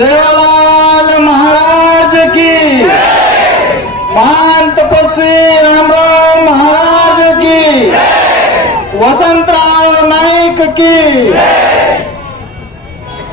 सेवालाल महाराज की, महान तपस्वी रामराव महाराज की, वसंतराव नाईक की,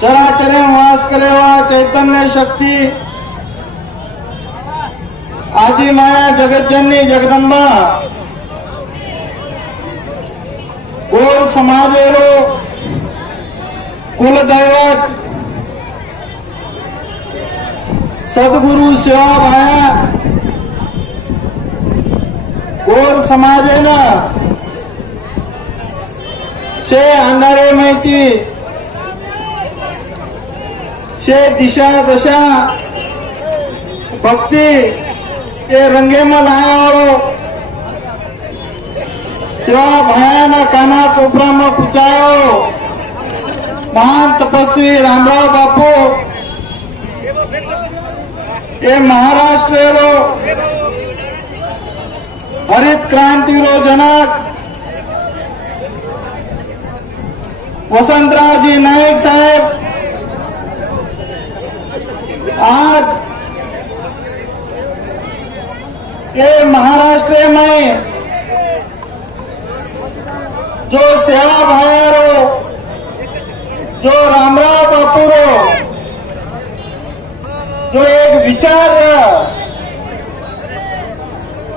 चराचरे वास करेवा चैतन्य शक्ती आदि माया जगज्जननी जगदंबा और समाजेरो कुलदैवत सद्गुरु सेवा भाया और समाजेना शे अंधारे माहिती शे दिशा दशा भक्ति ये रंगे में लाया सेवा भाया ना काना कोपरा में पुचायो महान तपस्वी रामराव बापू ये महाराष्ट्र रो हरित क्रांति रो जनक वसंतराव जी नाईक साहेब आज ये महाराष्ट्र में जो सेवा भायारो जो रामराव बापूरो जो एक विचार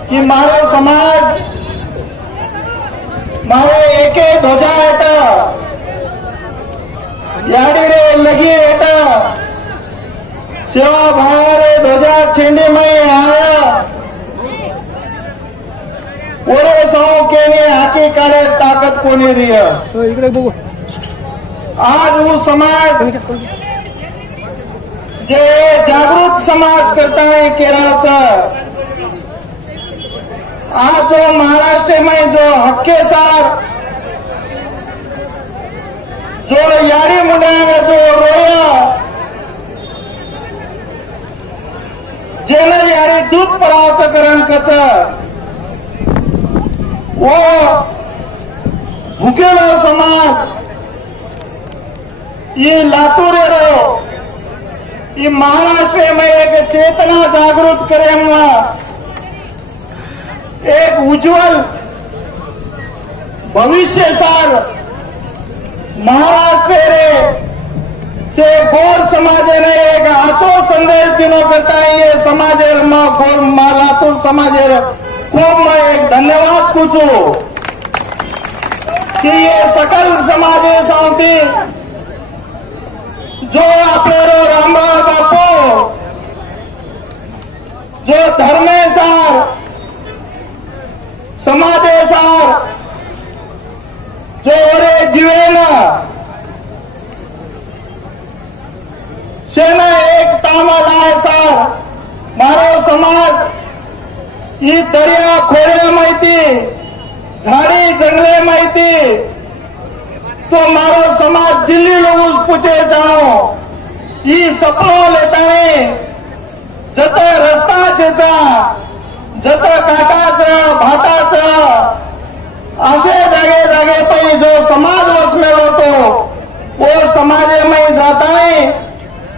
कि मारो समाज मारो एक ध्वजा हेठ याडी रे लगी हेठ सेवा भायारे ध्वजा छेंडी में आया ओरे सौ के ने हाकी काढे ताकद कोणी रिय इकडे बघू आज वो समाज जे जागृत समाज करता है केरळचा आज जो महाराष्ट्र में जो हक्के सार जो यारी मुंडा जो रोया जेना यारी दूध पडावचं करण कच वो भुकेला समाज ये लातूर रो ये महाराष्ट्र में एक चेतना जागृत करे एक उज्जवल भविष्य सार महाराष्ट्र रे से गोर समाज ने एक आचो संदेश दिनो करता है ये समाज गोर लातूर समाज खूब मैं एक धन्यवाद पूछू कि ये सकल समाजे सांगती जो आपले रामराव बापू जो धर्मेसार समाजेसार जो वरे जीवेन शेना एक तामालाय सार मारो समाज ही दर्या खोड्या माहिती झाडी जंगले माहिती तो मारो समाज दिल्ली लोग पूछे जाओ ये सपनों लेता है जत रस्ता जेचा जत काटाचं भाटाचं असे जागे जागे पे जो समाज वसमेल होतो वो समाज में जाता है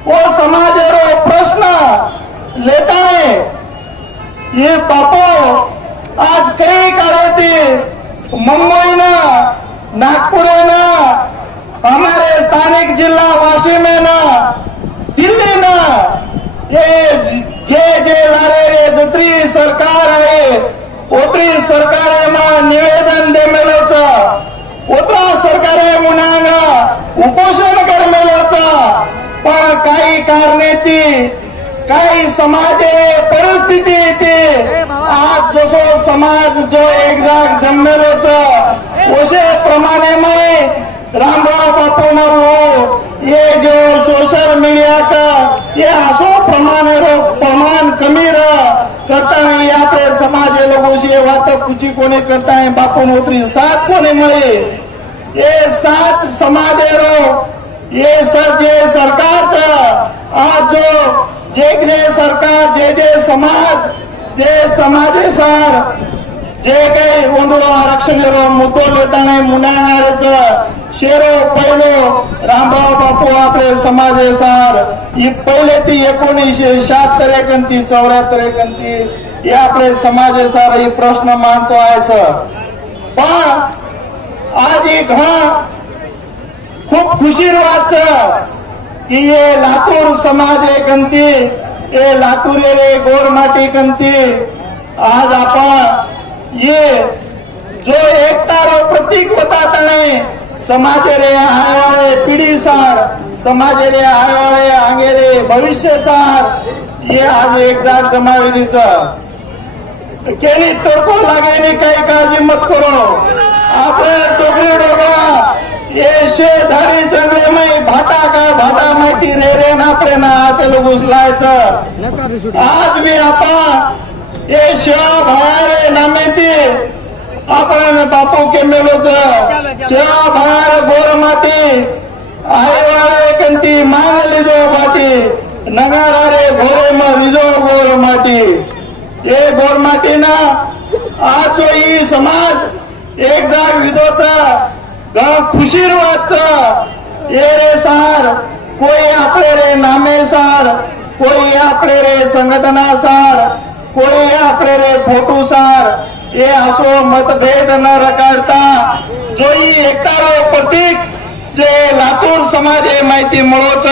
वो समाज रो प्रश्न लेता है ये बापू आज कई करते मुंबई ना नागपुर ना हमारे स्थानिक जिला वाशिम में ना दिल्ली ना ये जे लारे रे दुसरी सरकार आहे उतरी सरकार में निवेदन दे मेलोचा उतरा सरकार मुनांगा उपोषण कर मेलोचा पण काही कारणे ती काही समाजे परिस्थिती येते आज जसो समाज जो एक जाग जन्मेलोच उसे प्रमाणे में रामराव बापू ना वो ये जो सोशल मीडिया का ये असो प्रमाण कमी करता है यहाँ पे समाज लोगों से बात कुछ कोने करता है बापू नौकरी साथ कोने मिले ये साथ समाज ये सर जे सरकार आज जो जे सरकार जे समाज जे समाजे सर जे काही आरक्षण मुद्दो लेता मुनागार शेरो पहिलो रामराव बापू आपले समाजेसार ही पहिले ती 1976 एकोणती 74 एकोणती हे आपले समाजेसार ही प्रश्न मांडतो आहे. पण आज एक खूप खुशीर वाटतं की ये लातूर समाज एकोणती ये लातूर रे गोरमाटी कंती आज आपण ये जो एकता रो प्रतीक बताता नहीं समाज रे आए वाले पीढ़ी सार समाज रे आए वाले आगे रे भविष्य सार ये आज एक जाग जमाविधीच केली तडको लागेनी काही काळजी मत करो. आपले टोकरी डोगा ये शेधारी जंगलेमय भाटा काय भाटा माहिती रे रे ना आपले ना ते लोक उचलायचं. आज मी आपण ये शिवा बाहेर नामेती आपण बापू के मेलोच शिवा बाहेर गोर माटी आईवाळे कंती मान लिजो माटी नगारा रे घोरे म लिजो गोर माटी ये गोर माटी ना आज ही समाज एक जाग विधोचा खुशीर वाच ये रे सार कोई आपले रे नामे सार कोई आपले रे संघटना सार कोई आपले रे फोटो सार ये असो मतभेद न रकाडता जोई एकतारो प्रतीक जे लातूर समाजे माहिती मळोच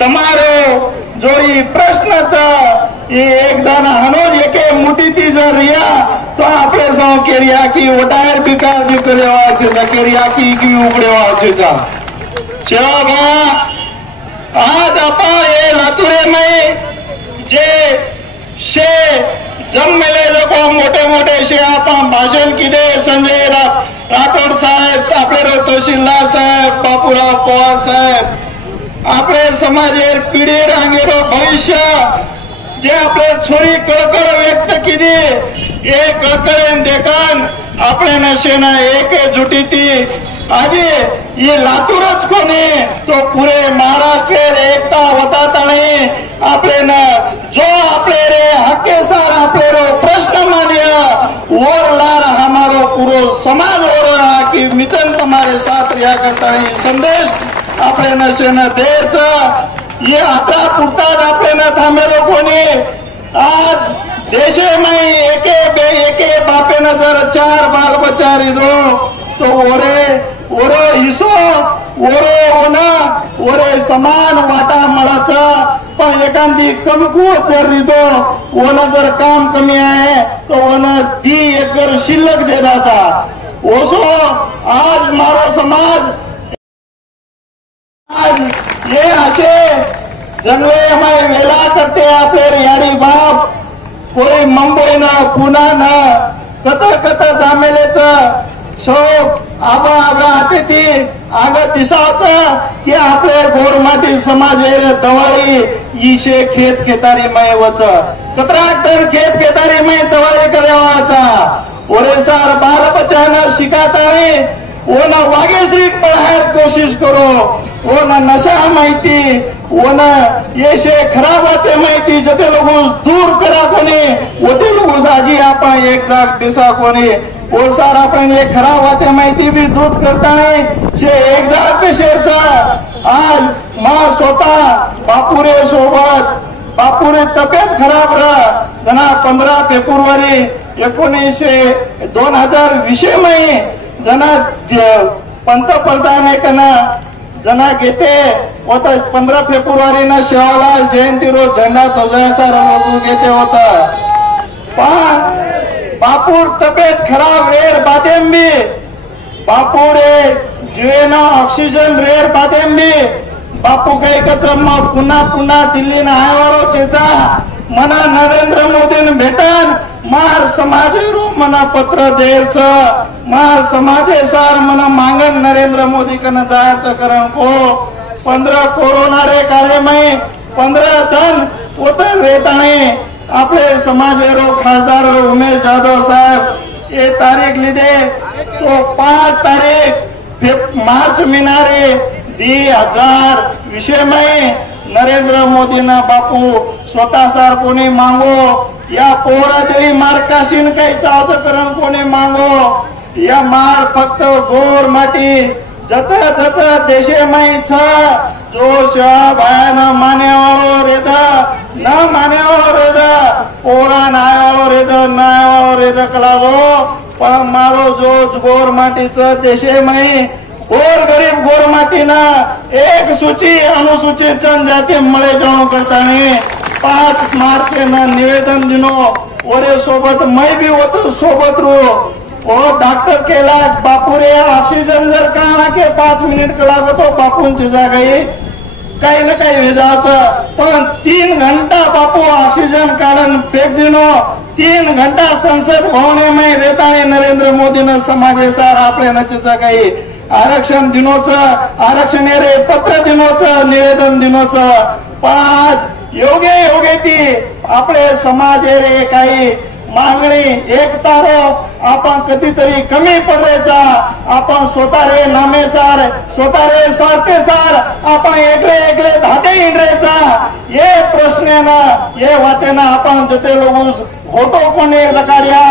तमारो जोई प्रश्नच ये एकदम हनोज एके मुठीती जर रिया तो आपले सौ केरिया की वटायर बिकार भी करे वाचुचा केरिया की उघडे वाचुचा शेवा आज आपा ये लातूरे में जे शे जन्मेले लोक मोठे मोठे शे आपण भाषण किदे संजय राठोड साहेब आपले तहसीलदार साहेब बापूराव पवार साहेब आपले समाजेर पिढी रांगेरो भविष्य जे आपले छोरी कळकळ व्यक्त किदी हे कळकळेन देखन आपले नशेना एकजुटीती आज ये लातूरच कोणी तो पुरे महाराष्ट्र एकता होता नाही आपले न जो आपले रे हक्के सार आपले रो प्रश्न मानिया और लार हमारो पूरो समाज और की मिचन तुम्हारे साथ रिया करता है संदेश आपले नशेन देच ये आता पुरताच आपले न थांबेलो कोणी आज देशे में एके बापे न जर 4 बाल बच्चा रिदो तो ओरे हिसो ओरे समान वाटा मळाचा पण एखादी कमकुवत जर रिदो ओन जर काम कमी आहे तो ओन दी एकर शिल्लक दे जाता ओसो आज मारो समाज आज ये असे जंगले हमारे वेला करते आपले याडी बाप कोई मुंबई न पुना न कत जामेलेच शोक आबा आते ती आग दिसाच की आपले गोरमाटी समाज दवाळी इशे खेत खेतारी मय वच कतराक खेत खेतारी मय दवाळी करावाचा ओरे सार बाल बच्चा न शिकाताळी वो ना वागेश्री पढ़ाए कोशिश करो वो ना नशा माहिती वो ना ये शे खराब बातें माहिती जते लोग दूर करा कोणी वो ते लोग आजी आपण एक जाग दिसा कोणी वो सार आपण ये खराब बातें माहिती भी दूर करता नहीं शे एक जाग पे शेरचा आज मां स्वतः बापुरे सोबत बापुरे तब्येत खराब रहा जना 15 फेब्रुवारी 2020 में जना पंतप्रधान एकना जना घेते होता 15 फेब्रुवारी ना शिवलाल जयंती रोज झंडा ध्वजाचा रंग घेते होता पण बापूर तब्येत खराब रेर बादेंबी बापूरे जीवेना ऑक्सिजन रेर बादेंबी बापू काही कचम पुन्हा दिल्ली ना आयवारो चेचा मना नरेंद्र मोदीन भेटन मार समाजेरो मना पत्र देरच मार समाजे सार मना मांगन नरेंद्र मोदी कन जायचं करण को 15 कोरोना रे काळे में 15 धन उतर रेताने आपले समाजेरो खासदार उमेश जाधव साहेब ये तारीख लिदे तो 5 तारीख मार्च महीनारे 2020 में नरेंद्र मोदी ना बापू स्वतः सार कोणी मांगो या पोरा देवी मार्काशीन काही चावचं करण कोणी मांगो या मार फक्त गोर माटी जत जत देशे में छ जो शिवा भाया न माने वालो रेद न माने वालो रेद पोरा न आया वालो रेद न आया वालो रेद कलागो पण मारो जो गोर माटीच देशे में गोर गरीब गोर माटी ना एक सूची अनुसूचित जनजाति मळे जणो करता 5 मार्च ना निवेदन दिनो ओरे सोबत मैं भी होतो सोबत रो ओ डॉक्टर केला बापू रे ऑक्सीजन जर का के 5 मिनिट लागो तो बापूंची जागा काही ना काही वेदाचं पण 3 घंटा बापू ऑक्सीजन काढून फेक दिनो 3 घंटा संसद भवने में रेताने नरेंद्र मोदी न समाजे सार आपले नचीचा काही आरक्षण दिनोच आरक्षण रे पत्र दिनोच निवेदन दिनोच पण आज योगे योगे ती आपले समाज रे काही मागणी एक तारो आपण कधीतरी कमी पडरेचा आपण स्वतः रे नामेसार स्वतः रे स्वार्थेसार आपण एकले एकले धाटे इंड्रेचा ये प्रश्न ना ये वातेना आपण जते लोगूस होतो कोणी लकाड्या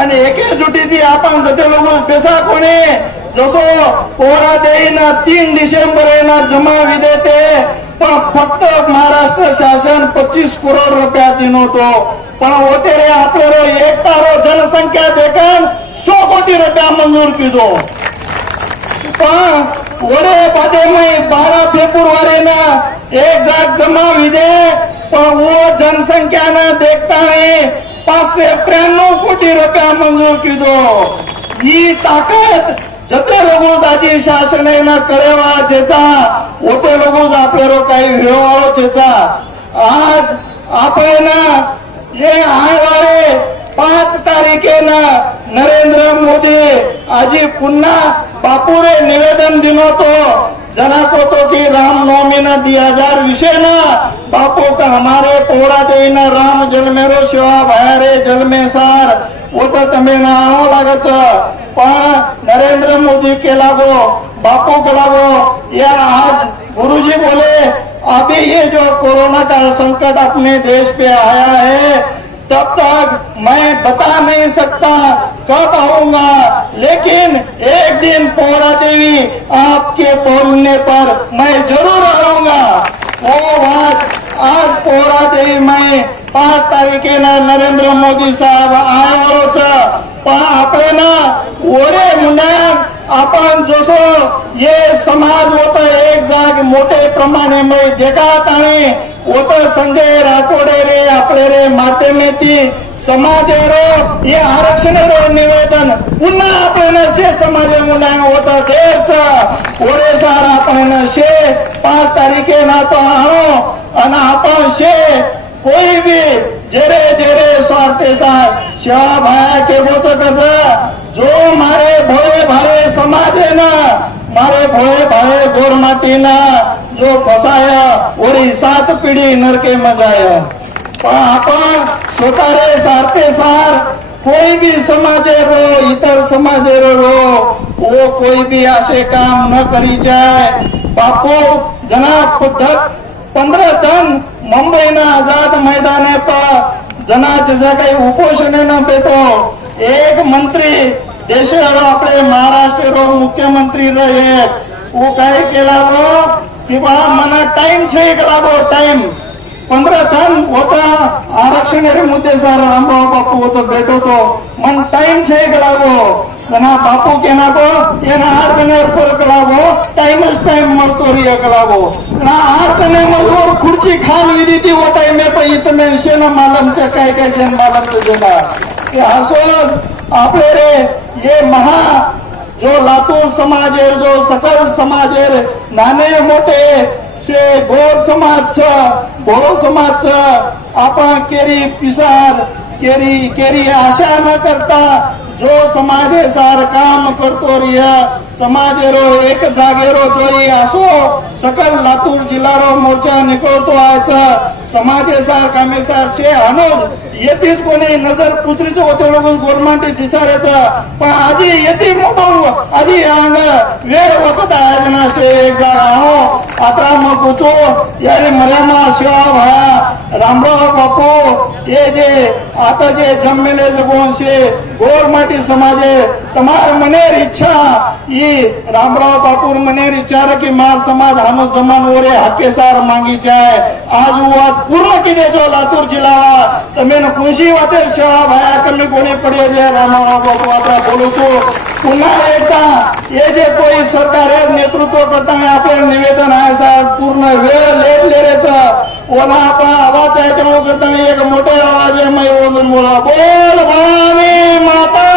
आणि एकजुटीती आपण जते लोगूस बेसा कोणी जसो पोरा देईन 3 डिसेंबर ना जमा विदेते पण फक्त महाराष्ट्र शासन 25 करोड रुपया दिनोतो पण होते रे आपल्याला 1 तारो जनसंख्या देखन 100 कोटी रुपया मंजूर कीधो पण वडे बादे में 12 फेब्रुवारी ना एक जाग जमा विदे पण वो जनसंख्या ना देखता है 593 कोटी रुपया मंजूर कीधो ही ताकद जते लोगों आजी शासन ना कळेवा जेचा होते लोगों आपल्याला काही व्यवहार जेचा आज आपण ये आए वाले 5 तारीखे ना नरेंद्र मोदी आजी पुन्हा बापूरे निवेदन दिनो तो जना को तो कि रामनवमी न 2000 विषय ना बापू का हमारे पोड़ा दे न राम जन्मेरो शिवा भायारे जन्मे सार वो तो तमें ना आनो लागत पण नरेंद्र मोदी के लागो बापू के लागो या आज गुरुजी बोले अभी ये जो कोरोना का संकट अपने देश पे आया है तब तक मैं बता नहीं सकता कब आऊंगा लेकिन एक दिन पोरा देवी आपके बोलने पर मैं जरूर आऊंगा वो बात आज पोरा देवी मैं 5 तारीखे ना नरेंद्र मोदी साहब आयोच पण आपले ना ओरे मुंडा आपण जसो ये समाज होता एक जाग मोठे प्रमाणे में देखात आणि होत संजय राठोडे रे आपले रे माध्यमेती समाज रो ये आरक्षण रो निवेदन पुन्हा आपण शे समाज मुंडा होता देरचा ओरे सार आपण शे 5 तारीखे ना तो आणो आणि आपण शे कोई भी जेरे जेरे स्वार्थे साथ शिवा भाया के बोत कर जो मारे भोले भाले समाज है ना मारे भोले भाले गोर माटी ना जो फसाया और 7 पिढी नरके मजाया आपण स्वतः रे सारते सार कोई भी समाजे रो इतर समाजे रो वो कोई भी ऐसे काम न करी जाए बापू जना पद्धत 15 दिन मुंबई ना आजाद मैदान पर जनाचे काही उपोषण न भेटो एक मंत्री देशावर आपले महाराष्ट्र रो मुख्यमंत्री रहे वो काय केला वो कि मना टाइम छे लागो टाइम 15 दिन होता आरक्षण रे मुद्दे सर रामराव बापू होतो भेटो तो मन टाइम छे लागो जना बापू के ना को एना 8 दिन पर लागो टाइम मरतो रिया लागो ना 8 दिन मजूर खुर्ची खान विधी थी वो टाइम में पे इतने शेना मालूम चे काय काय जन मालूम तो जना कि हसो आपले रे ये महा जो लातूर समाज है जो सकल समाज है नाने मोठे से गोर समाज भोळो समाज आपण केरी पिसार केरी आशा न करता जो समाज सार काम करतो रिया समाज रो एक जागेरो जोई आसो सकल लातूर जिल्हा रो मोर्चा निकळतो आयचा समाज सार कामे सार छे अनुज येतीच कोणी नजर पुत्रीचो होते लोक गोरमांटी दिसारेचा पण आजी येती मोठो आजी अंग वेळ वखत आयोजना से एक जाग आणो आत्रा मग गुचो यारे मर्यामा शिवा भाया रामराव बापू ये जे आता जे जमलेले जगोन शे गोरमाटी समाजे તમાર મનેર ઈચ્છા ઈ રામરાવ બાપુર મનેર ઈચ્છા કે માર સમાજ હાનો જમાન ઓરે હકેસાર માંગી જાય आज વાત પૂર્ણ કીધે જો લાતુર જિલ્લા તમે ખુશી વાતે સેવા ભાયા કમી કોणी पडे जे रामराव बापू आता बोलू तो पुन्हा एकदा हे जे कोई सरकार नेतृत्व करताना आपले निवेदन आहे साहेब पूर्ण वेळ लेट लेरेचा ओना आपण आवाज ऐकणं करताना एक मोठे आवाज आहे मैं बोला बोल भवानी माता